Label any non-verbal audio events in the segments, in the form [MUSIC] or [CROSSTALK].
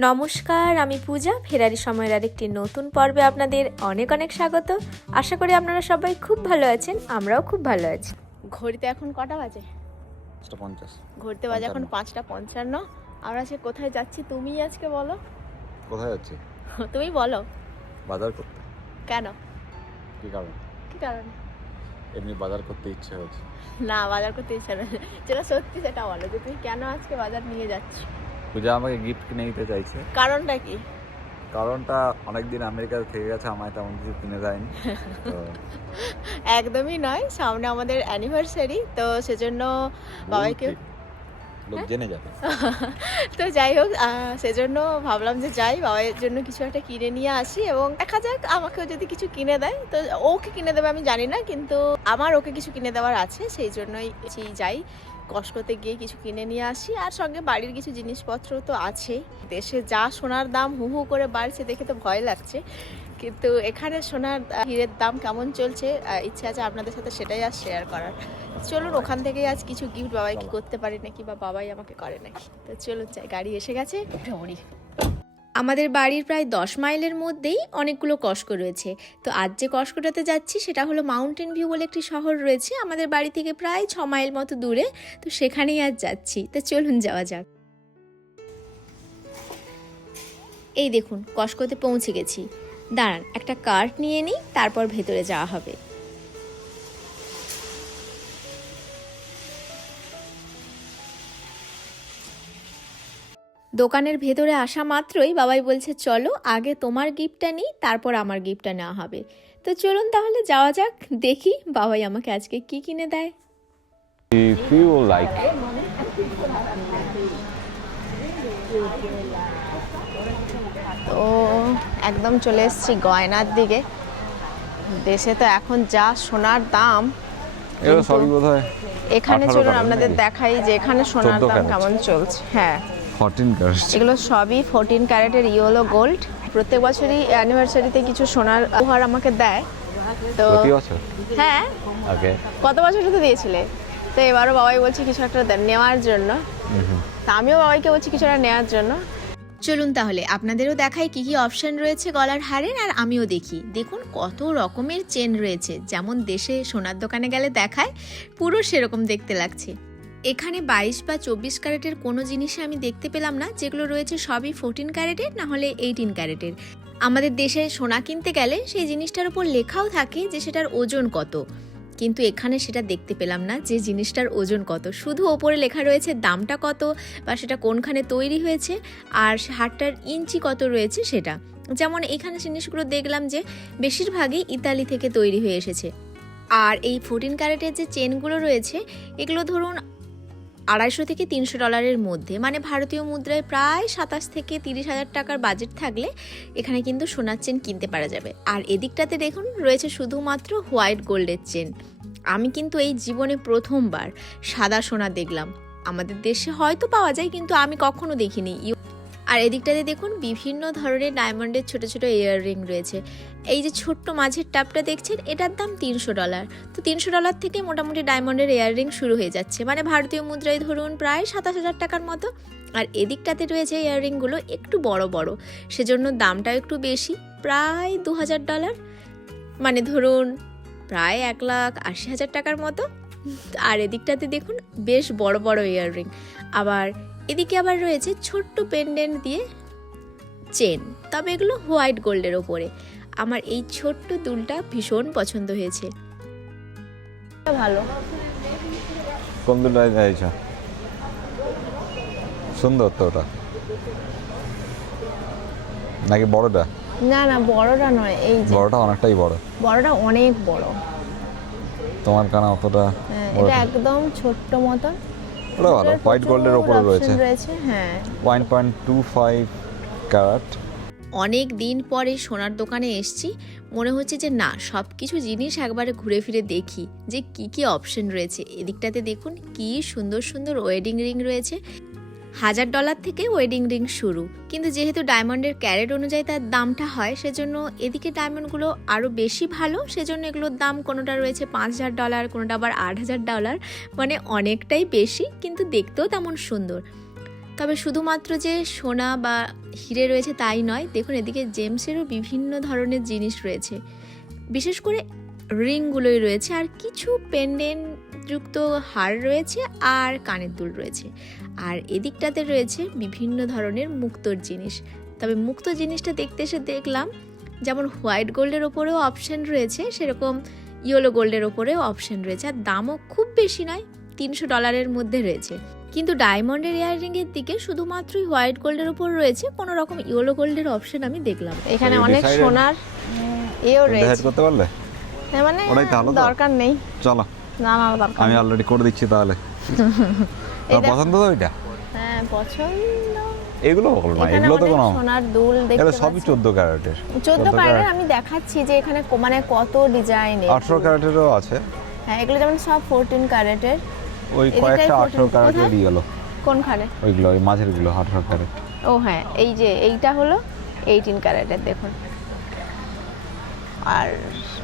নমস্কার আমি পূজা। ফেরারি সময়ের আরেকটি নতুন পর্বে আপনাদের অনেক অনেক স্বাগত। আশা করি আপনারা সবাই খুব ভালো আছেন আমরাও খুব ভালো আছি। ঘড়িতে এখন কটা বাজে? পঞ্চাশ। ঘড়িতে বাজে এখন পাঁচটা পঞ্চান্ন। আমরা আজকে কোথায় যাচ্ছি তুমি আজকে বলো? কোথায় যাচ্ছি? [LAUGHS] তুমি বলো। বাজার করতে। কেন? কি কারণ? কি কারণ? এমনি বাজার করতে ইচ্ছে হচ্ছে না বাজার করতে ইচ্ছা না যেটা সত্যি সেটা বলো যে তুমি কেন আজকে বাজার নিয়ে যাচ্ছ? পূজা আমাকে গিফট কিনে দিতে চাইছে। কারণটা কি? কারণটা অনেকদিন আমেরিকাতে থেকে গেছে আমায় তেমন কিছু কিনে দেয়নি। [LAUGHS] একদমই নয় সামনে আমাদের অ্যানিভার্সারি তো সেজন্য বলছি, লোক জেনে যাবে। [LAUGHS] তো যাই হোক সেজন্য ভাবলাম যে যাই বাবার জন্য কিছু একটা কিনে নিয়ে আসি এবং দেখা যাক আমাকেও যদি কিছু কিনে দেয় তো ওকে কিনে দেবে আমি জানি না কিন্তু আমার ওকে কিছু কিনে দেওয়ার আছে সেই জন্যই যাই। কষ্টতে গিয়ে কিছু কিনে নিয়ে আসি। আর সঙ্গে বাড়ির কিছু জিনিসপত্র তো আছেই দেশে যা সোনার দাম হু হু করে বাড়ছে দেখে তো ভয় লাগছে। কিন্তু এখানে সোনার হিরের দাম কেমন চলছে ইচ্ছা ইচ্ছে আছে আপনাদের সাথে সেটাই আর শেয়ার করার। চলুন ওখান থেকেই আজ কিছু গিফট বাবাই কি করতে পারি নাকি বা বাবাই আমাকে করে নাকি? তো চলুন চাই গাড়ি এসে গেছে। ভ্রমণী আমাদের বাড়ির প্রায় দশ মাইলের মধ্যেই অনেকগুলো কস্ক রয়েছে। তো আজ যে কস্কোটাতে যাচ্ছি, সেটা হলো মাউন্টেন ভিউ বলে একটি শহর রয়েছে আমাদের বাড়ি থেকে প্রায় ছ মাইল মতো দূরে। তো সেখানেই আজ যাচ্ছি। তো চলুন যাওয়া যাক। এই দেখুন, কস্কোতে পৌঁছে গেছি। দাঁড়ান, একটা কার্ট নিয়ে নিই, তারপর ভেতরে যাওয়া হবে। দোকানের ভেতরে আসা মাত্রই বাবাই বলছে চলো আগে তোমার গিফটটা নিই তারপর আমার গিফটটা নেওয়া হবে। তো চলুন তাহলে যাওয়া যাক দেখি বাবাই আমাকে আজকে কি কিনে দেয়। ইফ ইউ লাইক তো একদম চলে এসেছি গয়নার দিকে। দেশে তো এখন যা সোনার দাম এখানে চলুন আপনাদের দেখাই যে এখানে সোনার দাম কেমন চলছে। হ্যাঁ। ফর্টিন ক্যারেট এগুলো সবই ফোরটিন ক্যারেটের ইয়েলো গোল্ড। প্রত্যেক বছরই অ্যানিভার্সারিতে কিছু সোনার উপহার আমাকে দেয়। তো প্রতি বছর? হ্যাঁ। ওকে কত বছর তো দিয়েছিলে? তো এবারও বাবাই বলছে কিছু একটা দে- নেওয়ার জন্য। তা আমিও বাবাইকে বলছি কিছু একটা নেওয়ার জন্য। চলুন তাহলে আপনাদেরও দেখাই কি কি অপশন রয়েছে গলার হারের আর আমিও দেখি। দেখুন কত রকমের চেন রয়েছে। যেমন দেশে সোনার দোকানে গেলে দেখায় পুরো সেরকম দেখতে লাগছে। এখানে বাইশ বা চব্বিশ ক্যারেটের কোনো জিনিসে আমি দেখতে পেলাম না, যেগুলো রয়েছে সবই ফোরটিন ক্যারেটের, না হলে এইটিন ক্যারেটের। আমাদের দেশে সোনা কিনতে গেলে সেই জিনিসটার উপর লেখাও থাকে যে সেটার ওজন কত। কিন্তু এখানে সেটা দেখতে পেলাম না যে জিনিসটার ওজন কত। শুধু ওপরে লেখা রয়েছে দামটা কত বা সেটা কোনখানে তৈরি হয়েছে, আর হারটার ইঞ্চি কত রয়েছে সেটা। যেমন এখানে জিনিসগুলো দেখলাম যে বেশিরভাগই ইতালি থেকে তৈরি হয়ে এসেছে। আর এই ফোরটিন ক্যারেটের যে চেনগুলো রয়েছে, এগুলো ধরুন আড়াইশো থেকে তিনশো ডলারের মধ্যে মানে ভারতীয় মুদ্রায় প্রায় সাতাশ থেকে তিরিশ হাজার টাকার বাজেট থাকলে এখানে কিন্তু সোনার চেন কিনতে পারা যাবে। আর এদিকটাতে দেখুন, রয়েছে শুধুমাত্র হোয়াইট গোল্ডের চেন। আমি কিন্তু এই জীবনে প্রথমবার সাদা সোনা দেখলাম। আমাদের দেশে হয়তো পাওয়া যায়, কিন্তু আমি কখনো দেখিনি। আর এদিকটাতে দেখুন, বিভিন্ন ধরনের ডায়মন্ডের ছোট ছোট ইয়াররিং রয়েছে। এই যে ছোট্ট মাঝের টাপটা দেখছেন, এটার দাম তিনশো ডলার। তো তিনশো ডলার থেকে মোটামুটি ডায়মন্ডের ইয়াররিং শুরু হয়ে যাচ্ছে। মানে ভারতীয় মুদ্রায় ধরুন প্রায় সাতাশ হাজার টাকার মতো। আর এদিকটাতে রয়েছে ইয়াররিংগুলো একটু বড় বড়। সেজন্য দামটা একটু বেশি, প্রায় দু হাজার ডলার। মানে ধরুন প্রায় এক লাখ আশি হাজার টাকার মতো। আর এদিকটাতে দেখুন বেশ বড় বড় ইয়াররিং আবার এদিকে আবার রয়েছে ছোট্ট পেন্ডেন্ট দিয়ে চেন, তবে এগুলো হোয়াইট গোল্ডের ওপরে। আমার এই ছোট্ট দুলটা ভীষণ পছন্দ হয়েছে। ভালো কোন দুটায় চাইছ সুন্দর তো ওটা। নাকি বড়টা? না না বড়টা নয় এই যে বড়টা অনেকটাই বড়। বড়টা অনেক বড়। তোমার কানা অতটা হ্যাঁ, এটা একদম ছোট্ট মতন। ওটা ভালো হোয়াইট গোল্ডের option রয়েছে। রয়েছে হ্যাঁ। One point two five carat. অনেক দিন পরে সোনার দোকানে এসছি, মনে হচ্ছে যে না সব কিছু জিনিস একবারে ঘুরে ফিরে দেখি যে কি কি অপশন রয়েছে। এদিকটাতে দেখুন, কি সুন্দর সুন্দর ওয়েডিং রিং রয়েছে। হাজার ডলার থেকে ওয়েডিং রিং শুরু। কিন্তু যেহেতু ডায়মন্ডের ক্যারেট অনুযায়ী তার দামটা হয়, সেজন্য এদিকে ডায়মন্ডগুলো আরও বেশি ভালো, সেজন্য এগুলোর দাম কোনোটা রয়েছে পাঁচ হাজার ডলার, কোনোটা আবার আট হাজার ডলার মানে অনেকটাই বেশি, কিন্তু দেখতেও তেমন সুন্দর। তবে শুধুমাত্র যে সোনা বা হিরে রয়েছে তাই নয়, দেখুন এদিকে জেমসেরও বিভিন্ন ধরনের জিনিস রয়েছে। বিশেষ করে রিংগুলোই রয়েছে আর কিছু পেন্ডেন্ট যুক্ত হার রয়েছে আর কানের দুল রয়েছে। আর এদিকটাতে রয়েছে বিভিন্ন ধরনের মুক্তোর জিনিস। তবে মুক্ত জিনিসটা দেখতে এসে দেখলাম, যেমন হোয়াইট গোল্ডের ওপরেও অপশন রয়েছে, সেরকম ইয়েলো গোল্ডের ওপরেও অপশান রয়েছে। আর দামও খুব বেশি নয়, তিনশো ডলারের মধ্যে রয়েছে। কিন্তু ডায়মন্ডের ইয়াররিংয়ের দিকে শুধুমাত্রই হোয়াইট গোল্ডের উপর রয়েছে কোনো রকম ইয়েলো গোল্ডের অপশন আমি দেখলাম এখানে অনেক সোনার এও ডিসাইড রয়েছে। করতে পারলে? হ্যাঁ, মানে দরকার নেই। চলো। না না দরকার আমি অলরেডি করে দিচ্ছি তাহলে। [LAUGHS] পছন্দ তো ওইটা হ্যাঁ পছন্দ। এগুলো বল না এগুলো তো কোনো সোনার দুল এগুলো দেখতে সবই পাচ্ছি চোদ্দ ক্যারেটের। চোদ্দ ক্যারেটের আমি দেখাচ্ছি যে এখানে মানে কত ডিজাইনের। আঠারো ক্যারেটেরও আছে। হ্যাঁ এগুলো যেমন সব ফোরটিন ক্যারেটের। ওই কয়েকটা 14 আঠারো ক্যারেটের কোথায়? গেলো। কোনখানে? ওইগুলো ওই মাঝেরগুলো আঠারো ক্যারেট। ও হ্যাঁ এই যে এইটা হলো এইটিন ক্যারেটের দেখুন। আর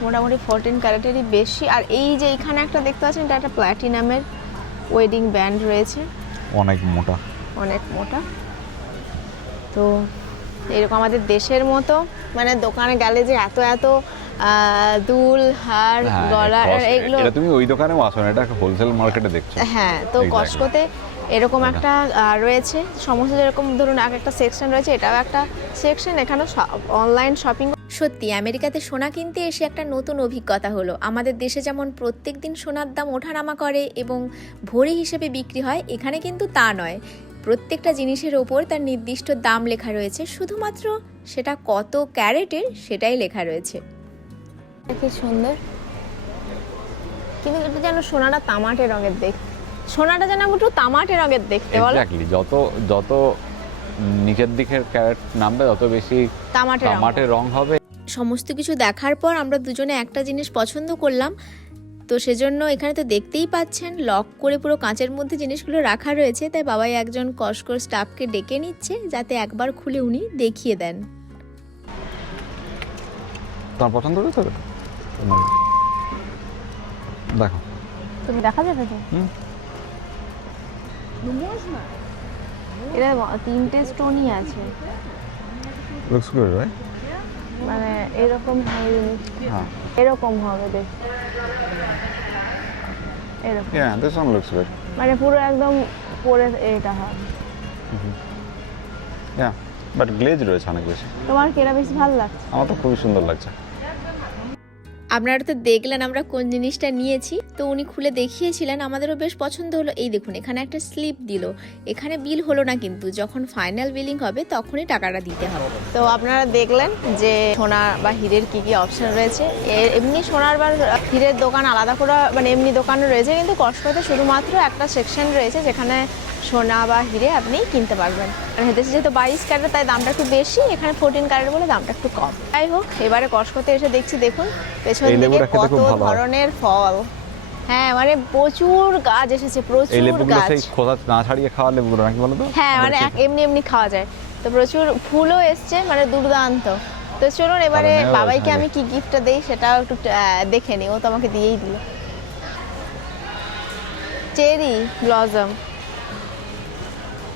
মোটামুটি ফোরটিন ক্যারেটেরই বেশি। আর এই যে এখানে একটা দেখতে পাচ্ছেন এটা একটা প্ল্যাটিনামের ওয়েডিং ব্যান্ড রয়েছে। অনেক মোটা। অনেক মোটা। তো এরকম আমাদের দেশের মতো মানে দোকানে গেলে যে এত এত দুল হার হ্যাঁ, গলার এগুলো এটা তুমি ওই দোকানেও আসো না এটা হোলসেল মার্কেটে দেখছ। হ্যাঁ তো কস্কোতে এরকম একটা রয়েছে সমস্ত যেরকম ধরুন এক একটা সেকশন রয়েছে এটাও একটা সেকশন এখানে অনলাইন শপিং সত্যি আমেরিকাতে সোনা কিনতে এসে একটা নতুন অভিজ্ঞতা হলো। আমাদের দেশে যেমন প্রত্যেক দিন সোনার দাম ওঠানামা করে এবং ভরি হিসেবে বিক্রি হয় এখানে কিন্তু তা নয়। প্রত্যেকটা জিনিসের ওপর তার নির্দিষ্ট দাম লেখা রয়েছে শুধুমাত্র সেটা কত ক্যারেটের সেটাই লেখা রয়েছে। কি সুন্দর। কিন্তু এটা যেন সোনাটা তামাটে রঙের দেখতে সোনাটা যেন একটু তামাটে রঙের দেখতে বলো। এক্স্যাক্টলি যত যত নিচের দিকের ক্যারেট নামবে তত বেশি তামাটে টমাটের রং হবে। সমস্ত কিছু দেখার পর আমরা দুজনে একটা জিনিস পছন্দ করলাম। তো সেজন্য এখানে তো দেখতেই পাচ্ছেন লক করে পুরো কাঁচের মধ্যে জিনিসগুলো রাখা রয়েছে। তাই বাবাই একজন কস্কোর স্টাফকে ডেকে নিচ্ছে যাতে একবার খুলে উনি দেখিয়ে দেন। তোমার পছন্দ হয়েছে। দেখো। তুমি দেখা যাবে তো। এটা তিনটে স্টোনই আছে। লুকস গুড রাইট মানে এরকম হবে হ্যাঁ। এরকম হবে দেখ এরকম। Yeah, this one looks good. মানে পুরো একদম পরে এটা হয়। Yeah, but glaze রয়েছে অনেক বেশি। তোমার কেরা বেশি ভালো লাগছে? আমার তো খুবই সুন্দর লাগছে। আপনারা তো দেখলেন আমরা কোন জিনিসটা নিয়েছি। তো উনি খুলে দেখিয়েছিলেন, আমাদেরও বেশ পছন্দ হলো। এই দেখুন, এখানে একটা স্লিপ দিল। এখানে বিল হলো না কিন্তু, যখন ফাইনাল বিলিং হবে তখনই টাকাটা দিতে হবে। তো আপনারা দেখলেন যে সোনা বা হীরের কি কি অপশন রয়েছে। এমনি সোনার বা হীরের দোকান আলাদা করে মানে এমনি দোকানও রয়েছে, কিন্তু কষ্টতে শুধুমাত্র একটা সেকশন রয়েছে, যেখানে সোনা বা হিরে আপনি কিনতে পারবেন। আর হেদেশে যেহেতু বাইশ ক্যারেট তাই দামটা একটু বেশি এখানে ফোরটিন ক্যারেট বলে দামটা একটু কম। যাই হোক এবারে কষ্টতে এসে দেখছি দেখুন পেছন দিকে কত। ধরনের ফল। হ্যাঁ মানে প্রচুর গাছ এসেছে প্রচুর গাছ। খোসা না ছাড়িয়ে খাওয়া লেবুগুলো নাকি বলো তো হ্যাঁ মানে এমনি এমনি খাওয়া যায়। তো প্রচুর ফুলও এসছে মানে দুর্দান্ত। তো চলুন এবারে বাবাইকে আমি কি গিফটটা দেই সেটাও একটু দেখে নিই। ও তো আমাকে দিয়েই দিল। চেরি ব্লজম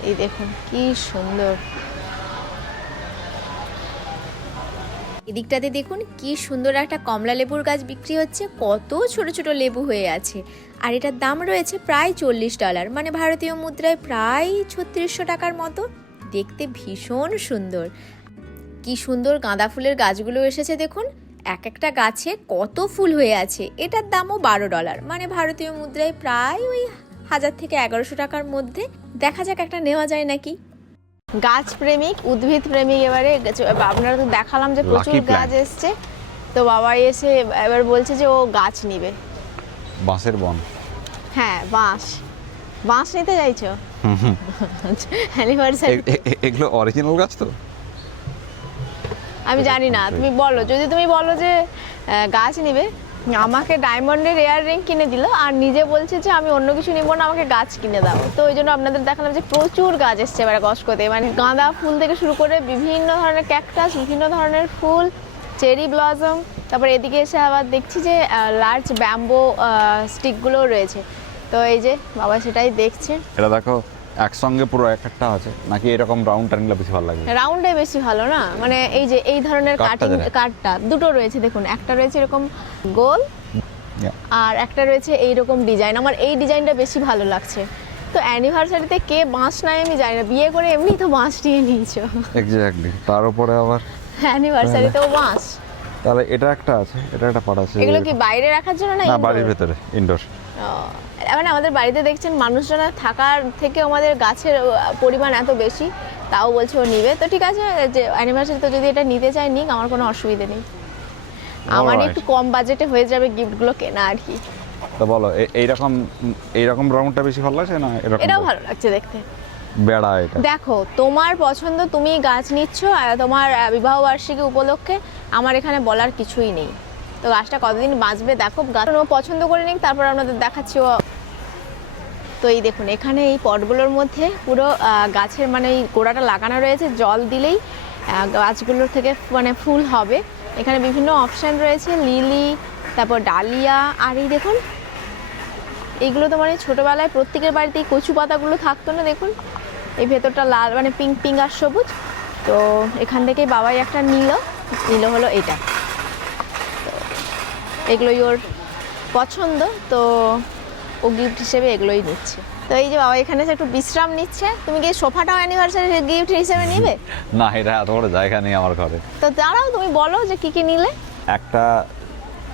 এই দেখুন, কি সুন্দর। এদিকটাতে দেখুন, কি সুন্দর একটা কমলা লেবুর গাছ বিক্রি হচ্ছে, কত ছোট ছোট লেবু হয়ে আছে। আর এটার দাম রয়েছে প্রায় চল্লিশ ডলার মানে ভারতীয় মুদ্রায় প্রায় ছত্রিশশো টাকার মতো। দেখতে ভীষণ সুন্দর। কি সুন্দর গাঁদা ফুলের গাছগুলো এসেছে দেখুন, এক একটা গাছে কত ফুল হয়ে আছে, এটার দামও বারো ডলার মানে ভারতীয় মুদ্রায় প্রায় ওই হাজার থেকে এগারোশো টাকার মধ্যে। দেখা যাক একটা নেওয়া যায় নাকি। গাছ প্রেমিক উদ্ভিদ প্রেমিক এবারে আপনারা তো দেখালাম যে প্রচুর গাছ এসছে। তো বাবা এসে এবার বলছে যে ও গাছ নিবে। বাঁশের বন। হ্যাঁ বাঁশ। বাঁশ নিতে চাইছো? অ্যানিভার্সারি এগুলো অরিজিনাল গাছ তো? আমি জানি না। তুমি বলো। যদি তুমি বলো যে গাছ নিবে আমাকে ডায়মন্ডের এয়ার রিং কিনে দিল আর নিজে বলছে যে আমি অন্য কিছু নিব না, আমাকে গাছ কিনে দাও। তো ওই জন্য আপনাদের দেখালাম যে প্রচুর গাছ এসছে এবারে গসকতে মানে গাঁদা ফুল থেকে শুরু করে বিভিন্ন ধরনের ক্যাকটাস, বিভিন্ন ধরনের ফুল, চেরি ব্লসম, তারপর এদিকে এসে আবার দেখছি যে লার্জ ব্যাম্বো স্টিকগুলোও রয়েছে। তো এই যে, বাবা সেটাই দেখছে। এটা দেখো একসঙ্গে পুরো এক একটা আছে? নাকি এরকম রাউন্ড নিলে বেশি ভালো লাগে? রাউন্ডে বেশি ভালো না? মানে এই যে এই ধরনের কাটিং কাটটা দুটো রয়েছে দেখুন। একটা রয়েছে এরকম গোল আর একটা রয়েছে এইরকম ডিজাইন আমার এই ডিজাইনটা বেশি ভালো লাগছে। তো অ্যানিভার্সারিতে কে বাঁশ নাই আমি জানি না। বিয়ে করে এমনি তো বাঁশ নিয়ে নিয়েছো। এক্স্যাক্টলি তার উপরে আবার? অ্যানিভার্সারিতেও বাঁশ। তাহলে এটা একটা আছে এটা একটা পাট আছে। এগুলো কি বাইরে রাখার জন্য না? বাড়ির ভেতরে ইনডোর মানে আমাদের বাড়িতে দেখছেন মানুষজন থাকার থেকে আমাদের গাছের পরিমাণ এত বেশি তাও বলছে ও নিবে। তো ঠিক আছে যে অ্যানিভার্সারি তো যদি এটা নিতে চায় নিক আমার কোনো অসুবিধে নেই। আমার একটু কম বাজেটে হয়ে যাবে গিফটগুলো কেনা আর কি। তো বলো এইরকম এইরকম রাউন্ডটা বেশি ভালো লাগছে না এরকম? এটাও ভালো লাগছে দেখতে। বেড়া এটা। দেখো তোমার পছন্দ তুমি গাছ নিচ্ছ আর তোমার বিবাহ বার্ষিকী উপলক্ষে আমার এখানে বলার কিছুই নেই। তো গাছটা কতদিন বাঁচবে দেখো গাছ পছন্দ করে নিক তারপর আপনাদের দেখাচ্ছি ও তো এই দেখুন, এখানে এই পটগুলোর মধ্যে পুরো গাছের মানে এই গোড়াটা লাগানো রয়েছে, জল দিলেই গাছগুলোর থেকে মানে ফুল হবে। এখানে বিভিন্ন অপশান রয়েছে, লিলি, তারপর ডালিয়া, আর এই দেখুন এইগুলো তো মানে ছোটোবেলায় প্রত্যেকের বাড়িতে কচু পাতাগুলো থাকতো না, দেখুন। এই ভেতরটা লাল মানে পিঙ্ক পিঙ্ক আর সবুজ। তো এখান থেকেই বাবাই একটা নিল নিল হলো এটা। এগুলোই ওর পছন্দ, তো ও গিফট হিসেবে এগুলোই নিচ্ছে। তো এই যে বাবা এখানে একটু বিশ্রাম নিচ্ছে তুমি কি সোফাটাও অ্যানিভার্সারি গিফট হিসেবে নিবে? না এটা এত বড় জায়গা নেই আমার ঘরে। তো দাঁড়াও তুমি বলো যে কি কি নিলে? একটা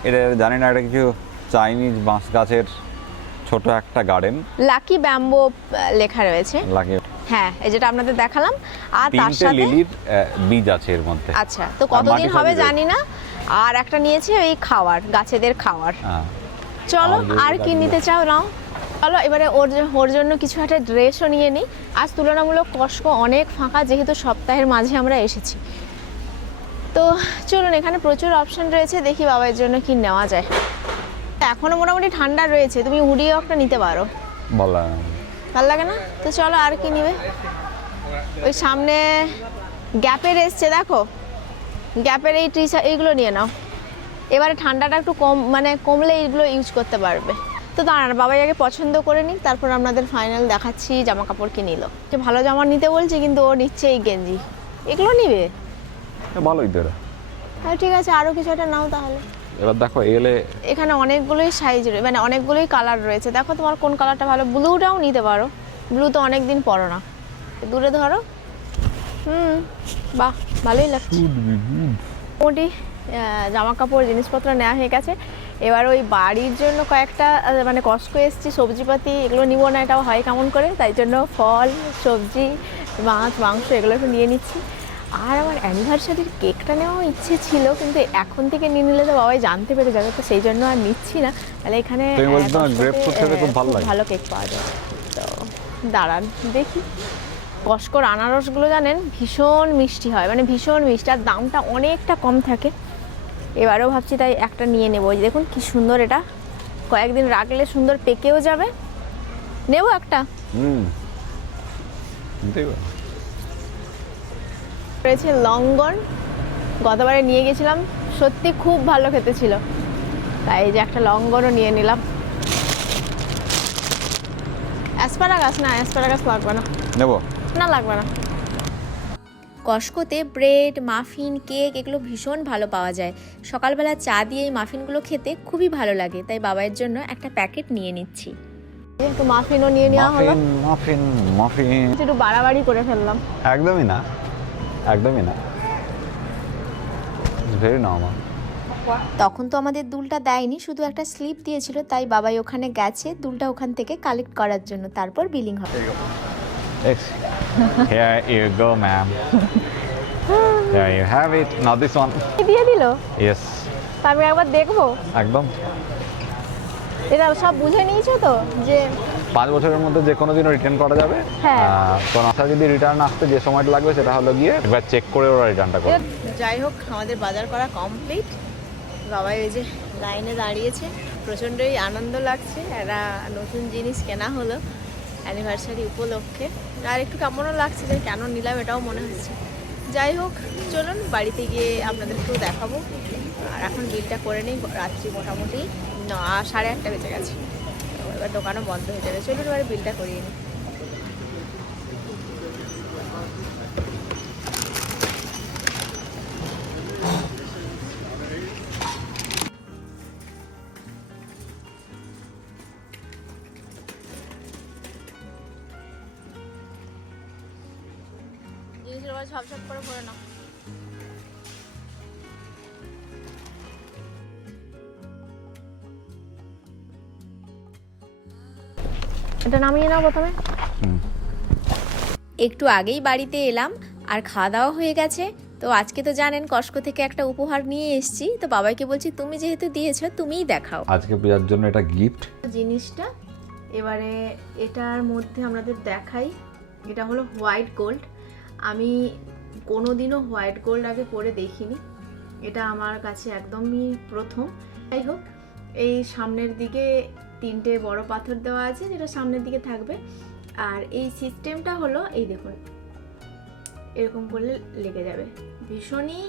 এটা জানি না এটা কিছু চাইনিজ বাঁশ গাছের ছোট একটা গার্ডেন লাকি ব্যাম্বো লেখা রয়েছে। লাগে হ্যাঁ এই যেটা আপনাদের দেখালাম। আর তার সাথে লিলির বীজ আছে এর মধ্যে। আচ্ছা তো কতদিন হবে জানি না। আর একটা নিয়েছে ওই খাওয়ার গাছেদের খাওয়ার। হ্যাঁ। চলো আর কি নিতে চাও নাও। চলো এবারে ওর ওর জন্য কিছু একটা ড্রেসও নিয়ে নিই। আজ তুলনামূলক কষ্ট অনেক ফাঁকা যেহেতু সপ্তাহের মাঝে আমরা এসেছি। তো চলুন এখানে প্রচুর অপশন রয়েছে দেখি বাবার জন্য কি নেওয়া যায়। এখনও মোটামুটি ঠান্ডা রয়েছে তুমি হুডিও একটা নিতে পারো। বলা। ভালো লাগে না? তো চলো আর কি নিবে? ওই সামনে গ্যাপের এসছে দেখো। গ্যাপের এই টি এইগুলো নিয়ে নাও। এবারে ঠান্ডাটা একটু কম মানে কমলে এইগুলো ইউজ করতে পারবে। তো দাঁড়ান বাবাই আগে পছন্দ করে নিক তারপর আপনাদের ফাইনাল দেখাচ্ছি জামা কাপড় কি নিল। যে ভালো জামা নিতে বলছি কিন্তু ও নিচ্ছে এই গেঞ্জি। এগুলো নিবে? ভালোই তো হ্যাঁ ঠিক আছে আরও কিছু একটা নাও তাহলে। এবার দেখো এলে এখানে অনেকগুলোই সাইজ রয়েছে মানে অনেকগুলোই কালার রয়েছে। দেখো তোমার কোন কালারটা ভালো। ব্লুটাও নিতে পারো। ব্লু তো অনেক দিন পরো না। দূরে ধরো। হুম বাহ ভালোই লাগছে। মোটামুটি জামা কাপড় জিনিসপত্র নেওয়া হয়ে গেছে। এবার ওই বাড়ির জন্য কয়েকটা মানে কষ্ট এসেছি সবজিপাতি এগুলো নিব না এটাও হয় কেমন করে? তাই জন্য ফল সবজি মাছ মাংস এগুলো একটু নিয়ে নিচ্ছি। আর আমার অ্যানিভার্সারির কেকটা নেওয়ার ইচ্ছে ছিল কিন্তু এখন থেকে নিয়ে নিলে তো বাবাই জানতে পেরে যাবে তো সেই জন্য আর নিচ্ছি না। তাহলে এখানে ভালো ভালো কেক পাওয়া যায়। তো দাঁড়ান দেখি। কস্কর আনারসগুলো জানেন ভীষণ মিষ্টি হয় মানে ভীষণ মিষ্টি আর দামটা অনেকটা কম থাকে। এবারেও ভাবছি তাই একটা নিয়ে নেব। ওই দেখুন কি সুন্দর এটা। কয়েকদিন রাখলে সুন্দর পেকেও যাবে। নেব একটা। রয়েছে লঙ্গন। গতবারে নিয়ে গেছিলাম। সত্যি খুব ভালো খেতে ছিল। তাই এই যে একটা লঙ্গনও নিয়ে নিলাম। অ্যাসপারাগাস না অ্যাসপারাগাস লাগবে না। নেব। না লাগবে না। কস্কোতে ব্রেড মাফিন কেক এগুলো ভীষণ ভালো পাওয়া যায়। সকালবেলা চা দিয়ে এই মাফিনগুলো খেতে খুবই ভালো লাগে তাই বাবার জন্য একটা প্যাকেট নিয়ে নিচ্ছি। একটু মাফিনও নিয়ে নেওয়া হলো। Muffin muffin muffin. একটু বাড়াবাড়ি করে ফেললাম। একদমই না একদমই না। ভেরি নর্মাল তখন তো আমাদের দুলটা দেয়নি শুধু একটা স্লিপ দিয়েছিল তাই বাবাই ওখানে গেছে দুলটা ওখান থেকে কালেক্ট করার জন্য তারপর বিলিং হবে। Here you go, ma'am. There you have it. Now this one. দিয়ে দিল Yes. তা আমি একবার দেখব একদম এটা সব বুঝে নিয়েছো তো যে পাঁচ বছরের মধ্যে যে কোনো দিনও রিটার্ন করা যাবে হ্যাঁ। আহ, কোনো আশা যদি রিটার্ন আসতে যে সময়টা লাগবে সেটা হলো গিয়ে একবার চেক করে ওরা রিটার্নটা করবে যাই হোক আমাদের বাজার করা কমপ্লিট বাবাই ওই যে লাইনে দাঁড়িয়েছে প্রচণ্ডই আনন্দ লাগছে একটা নতুন জিনিস কেনা হলো অ্যানিভার্সারি উপলক্ষে। আর একটু কেমনও লাগছে যে কেন নিলাম এটাও মনে হচ্ছে। যাই হোক, চলুন বাড়িতে গিয়ে আপনাদেরকেও দেখাবো। আর এখন বিলটা করে নিই, রাত্রি মোটামুটি ন- সাড়ে আটটা বেজে গেছে। এবার দোকানও বন্ধ হয়ে যাবে। চলুন এবার বিলটা করিয়ে নিই। ঝপঝপ করে ভরে নাও। এটা নামিয়ে নাও প্রথমে। একটু আগেই বাড়িতে এলাম আর খাওয়া দাওয়া হয়ে গেছে। তো আজকে তো জানেন কস্কো থেকে একটা উপহার নিয়ে এসেছি। তো বাবাইকে বলছি তুমি যেহেতু দিয়েছ তুমিই দেখাও। আজকে পূজার জন্য এটা গিফট জিনিসটা এবারে এটার মধ্যে আমাদের দেখাই। এটা হলো হোয়াইট গোল্ড আমি কোনোদিনও হোয়াইট গোল্ড আগে পরে দেখিনি। এটা আমার কাছে একদমই প্রথম। যাই হোক, এই সামনের দিকে তিনটে বড় পাথর দেওয়া আছে, যেটা সামনের দিকে থাকবে। আর এই সিস্টেমটা হলো, এই দেখুন, এরকম করলে লেগে যাবে। ভীষণই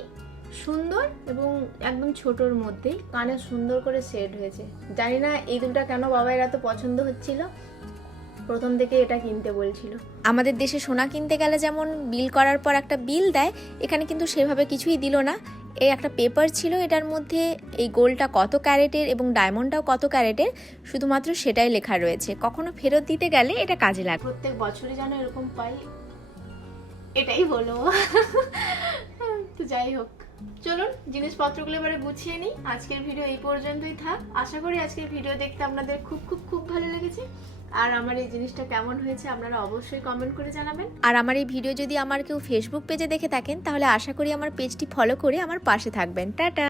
সুন্দর এবং একদম ছোটোর মধ্যেই। কানে সুন্দর করে সেট হয়েছে। জানি না এই দুটা কেন বাবার এত পছন্দ হচ্ছিল। প্রথম থেকে এটা কিনতে বলছিল। আমাদের দেশে সোনা কিনতে গেলে যেমন বিল করার পর একটা বিল দেয় এখানে কিন্তু সেভাবে কিছুই দিল না। এই একটা পেপার ছিল এটার মধ্যে এই গোলটা কত ক্যারেটের এবং ডায়মন্ডটাও কত ক্যারেটের শুধুমাত্র সেটাই লেখা রয়েছে। কখনো ফেরত দিতে গেলে এটা কাজে লাগে। প্রত্যেক বছরই যেন এরকম পাই এটাই বলো তো যাই হোক চলুন জিনিসপত্রগুলো এবারে গুছিয়ে নিই। আজকের ভিডিও এই পর্যন্তই থাক। আশা করি আজকের ভিডিও দেখতে আপনাদের খুব খুব খুব ভালো লেগেছে। আর আমার এই জিনিসটা কেমন হয়েছে আপনারা অবশ্যই কমেন্ট করে জানাবেন। আর আমার এই ভিডিও যদি আমার কেউ ফেসবুক পেজে দেখে থাকেন, তাহলে আশা করি আমার পেজটি ফলো করে আমার পাশে থাকবেন। টাটা!